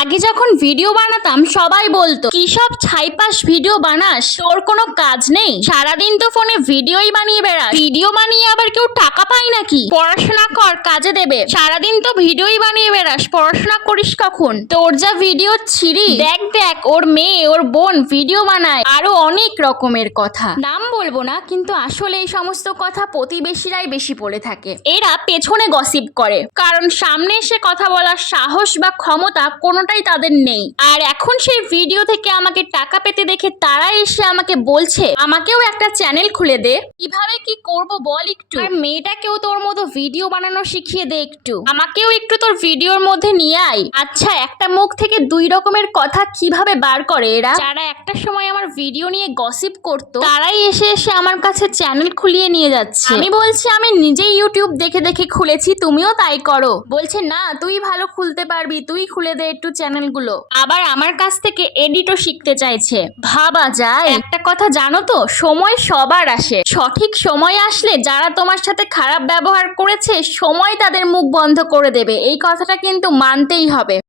আগে যখন ভিডিও বানাতাম, সবাই বলতো, কি সব ছাইপাস ভিডিও বানাস? তোর কোনো কাজ নেই। সারাদিন তো ফোনে ভিডিওই বানিয়ে বেড়াস। ভিডিও বানিয়ে আবার কেউ টাকা পায় নাকি? পড়াশোনা কর কাজে দেবে। সারাদিন তো ভিডিওই বানিয়ে বেড়াস পড়াশোনা করিস কখন? তোর যা ভিডিও ছিরি দেখ দেখ ওর মেয়ে ওর বোন ভিডিও বানায় আরও অনেক রকমের কথা। নাম বলব না কিন্তু আসলে এই সমস্ত কথা প্রতিবেশীরাই বেশি বলে থাকে। এরা পেছনে গসিপ করে। কারণ সামনে এসে কথা বলার সাহস বা ক্ষমতা কোনোটাই তাদের নেই। আর এখন সেই ভিডিও থেকে আমাকে টাকা পেতে দেখে তারা এসে আমাকে বলছে আমাকেও একটা চ্যানেল খুলে দে। কীভাবে কি করব বল একটু। আর মেয়েটাকেও তোর মতো ভিডিও বানানো শিখিয়ে দে একটু। আমাকেও একটু তোর ভিডিওর মধ্যে নিয়ে আয়। আচ্ছা একটা মুখ থেকে দুই রকমের কথা কীভাবে বার করে এরা? যারা একটা সময় আমার ভিডিও নিয়ে গসিপ করতো, তারাই এসে এসে আমার কাছে চ্যানেল খুলিয়ে নিয়ে যাচ্ছে। আমি বলছি, আমি নিজেই ইউটিউব দেখে দেখে খুলেছি, তুমিও তাই করো। বলছে, না, তুই ভালো খুলতে পারবি, তুই খুলে দে একটু চ্যানেলগুলো আবার আমার কাছ থেকে এডিটও শিখতে চাইছে। ভাবা যায়। একটা কথা জানো তো, সময় সবার আসে। সঠিক সময় আসলে যারা তোমার সাথে খারাপ ব্যবহার করেছে সময় তাদের মুখ বন্ধ করে দেবে। এই কথাটা কিন্তু মানতেই হবে।